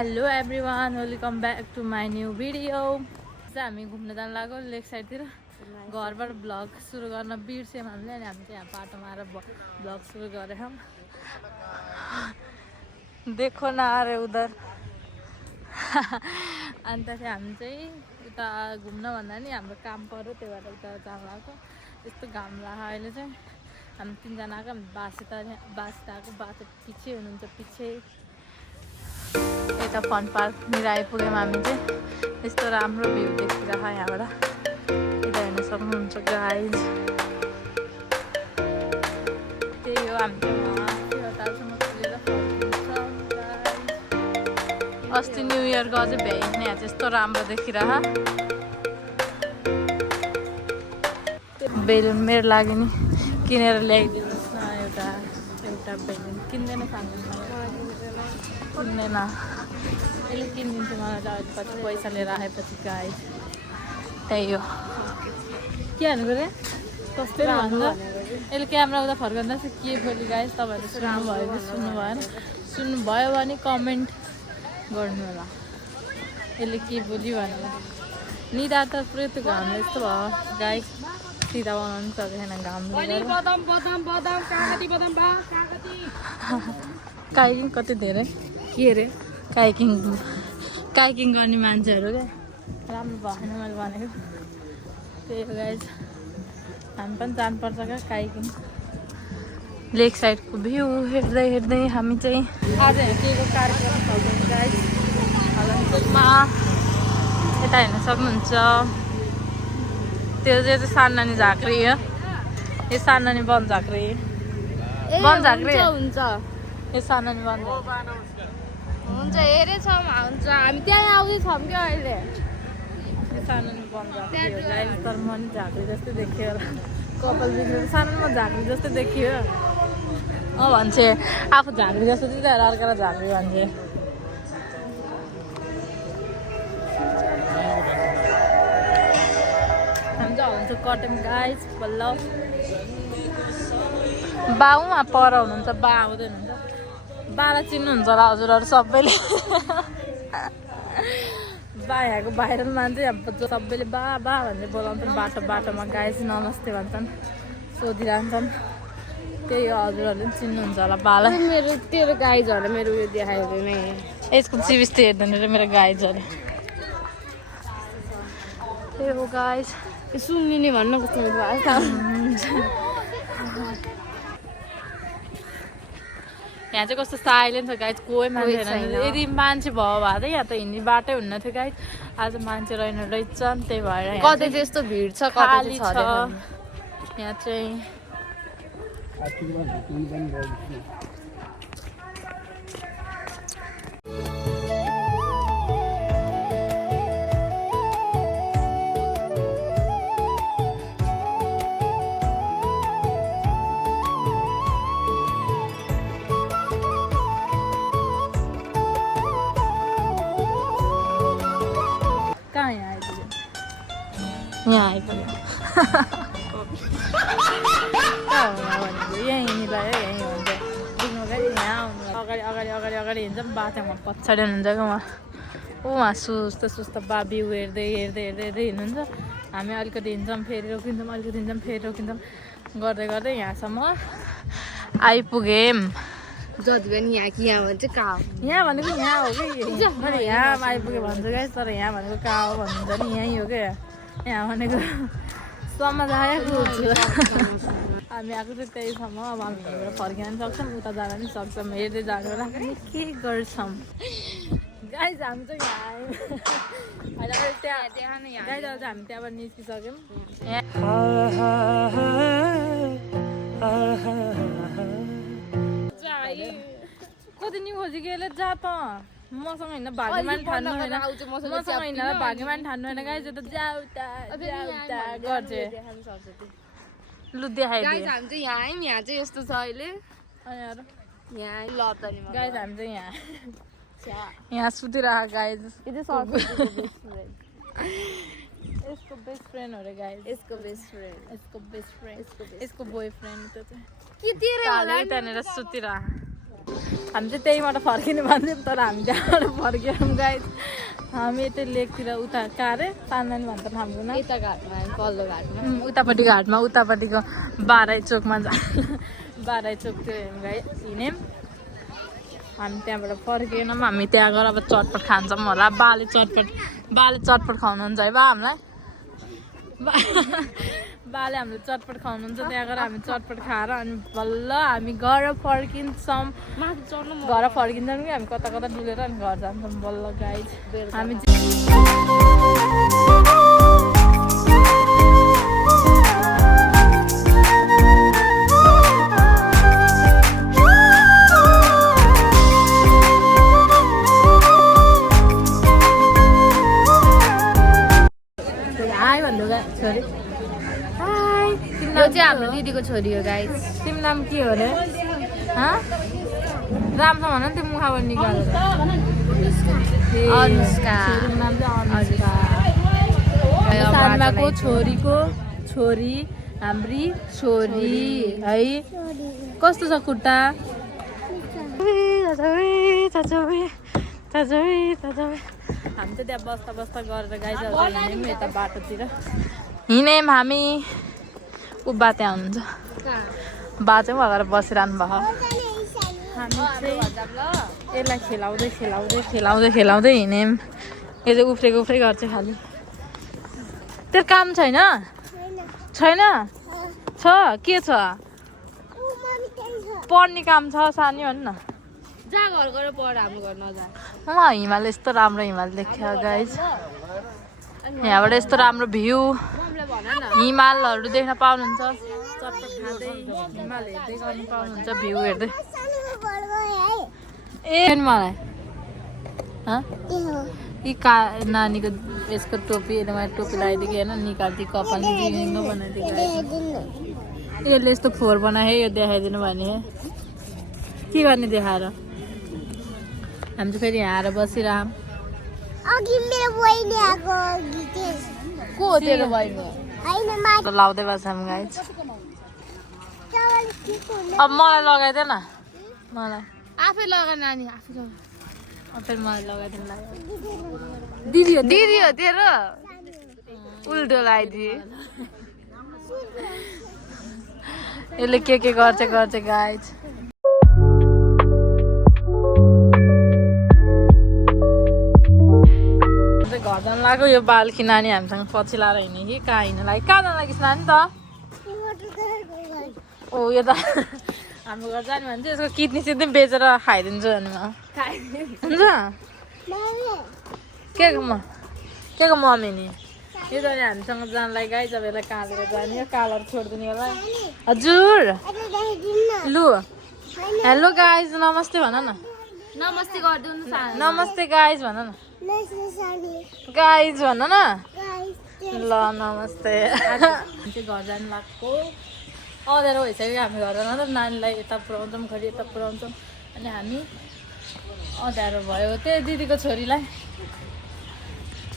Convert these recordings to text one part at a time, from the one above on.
Hello everyone, welcome back to my new video. हामी घुम्न जान लाग्यो लेक साइडतिर। घरबाट ब्लग सुरु गर्न बिर्स्यौँ हामीले, अनि हामी चाहिँ यहाँ बाटोमा आएर ब्लग सुरु गरेछौँ। देखो न अरे उधर। अन्त चाहिँ हामी चाहिँ उता घुम्न भन्दा नि हाम्रो काम पऱ्यो, त्यही भएर उता जान लाग्यो। यस्तो घाम लाग्यो अहिले चाहिँ। हामी तिनजना आएको, बासित आएको, बाटो पछि हुनुहुन्छ पछि। यता फन पार्कनिर आइपुग्यौँ हामी चाहिँ। यस्तो राम्रो भ्यू देखिरहेको यहाँबाट, यता हेर्न सक्नुहुन्छ गाइज। त्यही हो, हामी चाहिँ हतारसम्म पुगेर फर्किन्छौँ गाइज। अस्ति न्यु इयरको अझै भ्याइने यहाँ चाहिँ यस्तो राम्रो देखिरह। बेलुन मेरो लागि नि किनेर ल्याइदिनुहोस् न, एउटा बेलुन। किन्दैन सानो किन्दैन, यसले किनिदिन्छु मलाई त पछि पैसा लिएर आएपछि गाइज। त्यही हो, के हाल्नु रे कस्तो भन्छ। यसले क्यामेरा उता फर्काउँदा चाहिँ के बोली गाइज। तपाईँहरूले सुन्नुभयो कि सुन्नु भएन, सुन्नुभयो भने कमेन्ट गर्नु होला यसले के बोली भनेर। निदा त पुरै त्यो घामले यस्तो भयो गाइज, सिधा बनाउनु सकेन घामले। काइकिङ कति धेरै के अरे काइकिङ गर्ने मान्छेहरू क्या, राम्रो भएन मैले भनेको। त्यही हो गाइज, हामी पनि जानुपर्छ क्या काइकिङ। लेक साइडको भ्यू हेर्दै हेर्दै हामी चाहिँ आज हेर्नेको कार्यक्रम चल्दैछ गाइज। हलनपुरमा यता हेर्न सक्नुहुन्छ, त्यो चाहिँ साननानी झाँक्री हो। यो साननानी वन झाँक्री हुन्छ। यो साननानी वन हुन्छ, हेरेछौँ हुन्छ। हामी त्यहाँ आउँदैछौँ क्या अहिले। यो साननानी वन झाँक्री हो गाइज, तर म नि झाँक्री जस्तै देखियो होला। कपाल बिग्रेर सानोमा झाँक्री जस्तै देखियो। भन्छे आफू झाँक्री जस्तो चाहिँ अर्कालाई झाँक्री भन्छे। हामी चाहिँ हुन्छ कटेम गाइज बल्ल। बा उहाँ पर हुनुहुन्छ, बा आउँदै हुनुहुन्छ। बालाई चिन्नुहुन्छ होला हजुरहरू सबैले। बा यहाँको भाइरल मान्छे, सबैले बा बा भनेर बोलाउँछन् बाटोमा गाइज। नमस्ते भन्छन्, सोधिरहन्छन्। त्यही हो, हजुरहरूले पनि चिन्नुहुन्छ होला बालाई। मेरो तेरो गाइजहरू मेरो उयो देखायो भने यसको चिबिस्ती हेर्दैन र मेरो गाइजहरू। त्यही हो गाइज, सुन्ने भन्न कस्तो यहाँ चाहिँ कस्तो साइलेन्ट छ गाइज, कोही मान्छे छैन। यदि मान्छे भयो भए त यहाँ त हिँड्ने बाटै हुन्न थियो गाइज। आज मान्छे रहेन रहेछन्, त्यही भएर कतै त्यस्तो भिड छ, खाली छ यहाँ चाहिँ। कहाँ यहाँ आइपुग्यो, यहाँ आइपुग्यो। यहीँ मिलायो, यहीँ हुन्छ। बुझ्नु क्या, यहाँ आउनु अगाडि हिँड्छौँ। बाटोमा पछाडि हुनुहुन्छ क्या उहाँ। उहाँ सुस्त बा भ्यू हेर्दै हिँड्नुहुन्छ। हामी अलिकति हिँड्छौँ, फेरि रोकिन्छौँ, अलिकति हिँड्छौँ, फेरि रोकिन्छौँ गर्दै यहाँसम्म आइपुग्यौँ। जति पनि यहाँ कि यहाँ भन्छ कहाँ हो, यहाँ भनेको यहाँ हो कि मैले यहाँ आइपुगेँ भन्छु गाइस, तर यहाँ भनेको कहाँ हो भन्नुहुन्छ नि, यहीँ हो क्या। यहाँ भनेको समझ आएको हुन्छ। हामी आएको चाहिँ त्यहीसम्म। अब हामी यहीँबाट फर्किन पनि सक्छौँ, उता जान पनि सक्छौँ। हेर्दै जानु होला, के गर्छौँ गाइस। हामी चाहिँ यहाँ आयौँ अहिले, त्यहाँ गाइस। आज हामी त्यहाँबाट निस्किसक्यौँ। कति नि खोजी गेले जा त मसँग हिँड्न भाग्यमान ठान्नु होइन, मसँग हिँड्न भाग्यमान ठान्नु होइन गाइस। त जा उता गर्छ लु देखाइदिए। हामी चाहिँ यहाँ चाहिँ यस्तो छ अहिले। यहाँ लतनीमा गाइस हामी चाहिँ यहाँ सुतिरह गाइस। यसको बेस्ट फ्रेन्ड हो रे गाइस, यसको बोयफ्रेन्ड। यसको बोयफ्रेन्ड त चाहिँ के तेरे होला नि, त्यहाँनिर सुतिरह। हामी चाहिँ त्यहीबाट फर्किने भन्थ्यौँ तर हामी त्यहाँबाट फर्क्यौँ गाइस हामी यतै लेकतिर उता कारे तान्दानी भन्छ हाम्रो न यता घाटमा पल्लो घाटमा उतापट्टि घाटमा उतापट्टिको बाराई चोकमा बाराई चोकतिर हिँड्यौँ हामी त्यहाँबाट फर्केनौँ हामी त्यहाँ गएर अब चटपट खान्छौँ होला बाले चटपट खाउनुहुन्छ है बा हामीलाई बाले हामीले चटपट खाउनुहुन्छ त्यहाँ गएर हामी चटपट खाएर अनि बल्ल हामी घर फर्किन्छौँ घर फर्किन्छौँ कि हामी कता कता डुलेर अनि घर जान्छौँ बल्ल गाइस हामी हाई भन्नु छोरी हाई यो चाहिँ हाम्रो दिदीको छोरी हो गाइस तिम्रो नाम के हो रे राम्रोसँग भन नि त्यो मुखाबाट निकालेर अनुष्का छोरीको नाम चाहिँ अनुष्का सानमाको छोरीको छोरी हाम्री छोरी है कस्तो छ खुट्टा हामी चाहिँ त्यहाँ बस्दा गरेर गाइजहरू हिँड्यौँ यता बाटोतिर हिँड्यौँ हामी ऊ बा त्यहाँ हुनुहुन्छ बा चाहिँ उहाँ बसिरहनु भयो हामी चाहिँ यसलाई खेलाउँदै हिँड्यौँ यो चाहिँ उफ्रे गर्छ खालि तेरो काम छैन छ के छ पढ्ने काम छ सानी भन् न जा घर गएर पढ हाम्रो घर नजा हिमाल यस्तो राम्रो हिमाल देख्यो गाइज यहाँबाट यस्तो राम्रो भ्यू हिमालहरू देख्न पाउनुहुन्छ चटपट खाँदै हिमाल हेर्दै गर्नु पाउनुहुन्छ भ्यू हेर्दै ए मलाई यी नानीको यसको टोपी मैले टोपी लगाइदिएको होइन निकाल्थेँ कपालले दिएको बनाइदिएको यसले यस्तो फोहोर बनाए यो देखाइदिनु भने के गर्ने देखाएर हामी चाहिँ फेरि यहाँ आएर बसिरहँ को हो तेरो बहिनी लाउँदै बस्छौँ गाइज अब मलाई लगाइदे न मलाई आफै लगा नानी आफै लगा फेरि मलाई लगाइदिनु लाग्यो दिदी हो तेरो उल्टो लगाइदिए यसले के गर्छ गाइज घर जानु लाग्यो यो बाल्की नानी हामीसँग पछि लाएर हिँड्यो कि कहाँ हिँड्नु लाग्यो कहाँ जानु लागिस् नानी त ओ यो त हाम्रो घर जाने भने चाहिँ यसको किडनी सिधै बेचेर खाइदिन्छु अनि हुन्छ के को मम्मी नि यो त हामीसँग जानलाई गाई जब यसलाई कालेर जाने हो कालर छोडिदिने यसलाई हजुर लु हेलो गाइज नमस्ते भन न नमस्ते गरिदिनु नमस्ते गाइज भन न गाइज भन न ल नमस्ते चाहिँ घर जानु लाग्यो अँध्यारो भइसक्यो हामी घर जाँदा नानीलाई यता पुऱ्याउँछौँ घरि यता पुऱ्याउँछौँ अनि हामी अँध्यारो भयो त्यही दिदीको छोरीलाई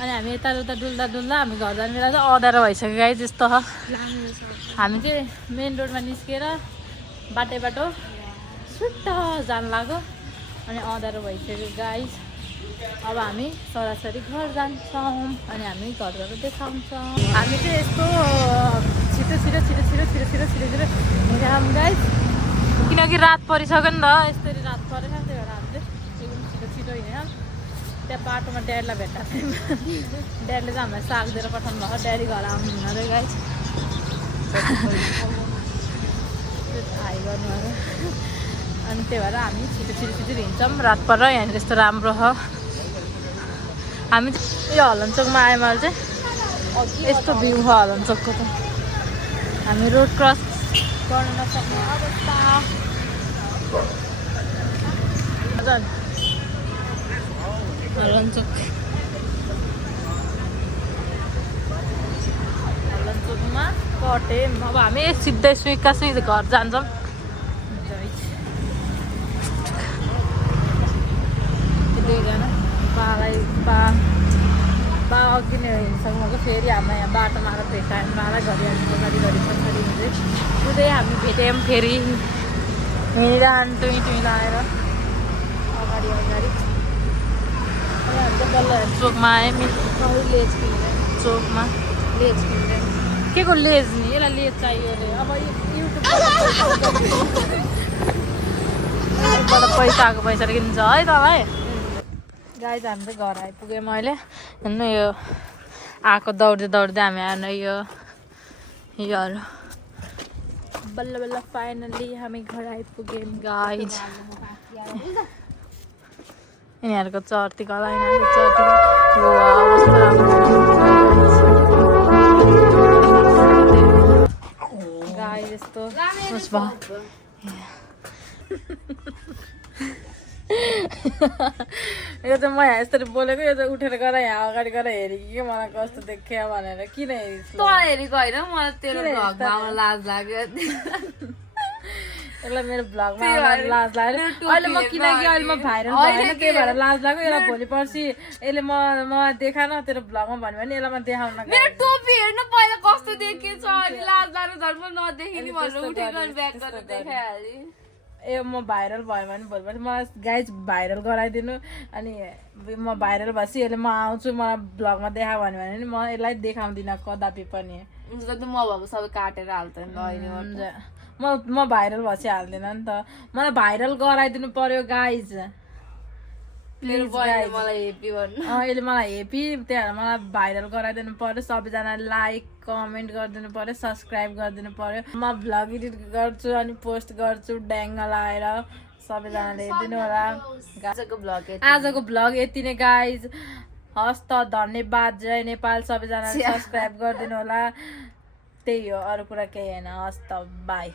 अनि हामी यताउता डुल्दा हामी घर जाने बेला चाहिँ अँध्यारो भइसक्यो गाइज यस्तो छ हामी चाहिँ मेन रोडमा निस्केर बाटो सुट्ट जानु लाग्यो अनि अँध्यारो भइसक्यो गाइज अब हामी छोराछोरी घर जान्छौँ अनि हामी घर देखाउँछौँ हामी चाहिँ यस्तो छिटो हिँड्छौँ गाइज किनकि रात परिसक्यो नि त यस्तरी रात परेछ नि त्यही भएर हामी चाहिँ एकदम छिटो हिँड्यौँ त्यहाँ बाटोमा ड्याडीलाई भेट्दा थियौँ ड्याडीले चाहिँ हामीलाई साग दिएर पठाउनु भएको ड्याडी घर आउनु हुँदै गाइज हाई गर्नुभयो अनि त्यही भएर हामी छिटो हिँड्छौँ रात परेर यहाँनिर यस्तो राम्रो छ हामी यो हलनचोकमा आयो मैले चाहिँ यस्तो भ्यू छ हलनचोकको त हामी रोड क्रस गर्न नसक्ने अवस्था हजुर हलनचोकमा कट्यौँ अब हामी सिधै सुइका घर जान्छौँ दुईजना बा अघि नै हिँड्सक्नुभएको फेरि हामीलाई यहाँ बाटोमा आएर भेटायौँ बालाई घरि पछाडि हुँदै हामी भेट्यौँ फेरि हिँडिरहनु टुई लाएर अगाडि अनि हामी चाहिँ बल्ल चोकमा आयौँ लेज किन्ने चोकमा लेज किन्ने के को लेज नि यसलाई लेज चाहियो अरे अब युट्युबबाट पैसाको पैसा किन्छ है तपाईँ गाई त हामी चाहिँ घर आइपुग्यौँ अहिले हेर्नु यो आएको दौड्दै हामी आएन यो बल्ल बल्ल फाइनली हामी घर आइपुग्यौँ गाइज यिनीहरूको चर्ती गला यिनीहरूको चर्ती कस्तो राम्रो गाई यस्तो उस भयो यो चाहिँ म यहाँ यसरी बोलेको यो चाहिँ उठेर गएर यहाँ अगाडि गएर हेरेँ कि मलाई कस्तो देख्यो भनेर किन हेरिस् तँलाई हेरेको होइन मलाई तेरो भ्लगमा लाज लाग्यो यसलाई मेरो भ्लगमा लाज लाग्यो अहिले म किनकि अहिले म भाइरल भएन त्यही भएर लाज लाग्यो यसलाई भोलि पर्सि यसले मलाई देखा न तेरो भ्लगमा भन्यो भने यसलाई म देखाउन मेरो टोपी हेर्नु पहिला कस्तो देखेछ अनि लाज लाग्यो झन् म नदेखिने भनेर उठेको अनि ब्याक गरेर देखाइहालेँ ए म भाइरल भयो भने भोलिपर्सि मलाई गाइज भाइरल गराइदिनु अनि म भाइरल भएपछि यसले म आउँछु मलाई भ्लगमा देखा भन्यो भने नि म यसलाई देखाउँदिनँ कदापि पनि म भएको सबै काटेर हाल्छ नि अहिले म भाइरल भएपछि हाल्दिनँ नि त मलाई भाइरल गराइदिनु पर्यो गाइज मलाई हेप्पी भन्नु अहिले मलाई हेप्पी त्यही भएर मलाई भाइरल गराइदिनु पर्यो सबैजनाले लाइक कमेन्ट गरिदिनु पर्यो सब्सक्राइब गरिदिनु पर्यो म भ्लग एडिट गर्छु अनि पोस्ट गर्छु ड्याङ्ग लाएर सबैजनाले हेरिदिनु होला आजको भ्लग यति नै गाइज हस् त धन्यवाद जय नेपाल सबैजनाले सब्सक्राइब गरिदिनु होला त्यही हो अरू कुरा केही होइन हस् त बाई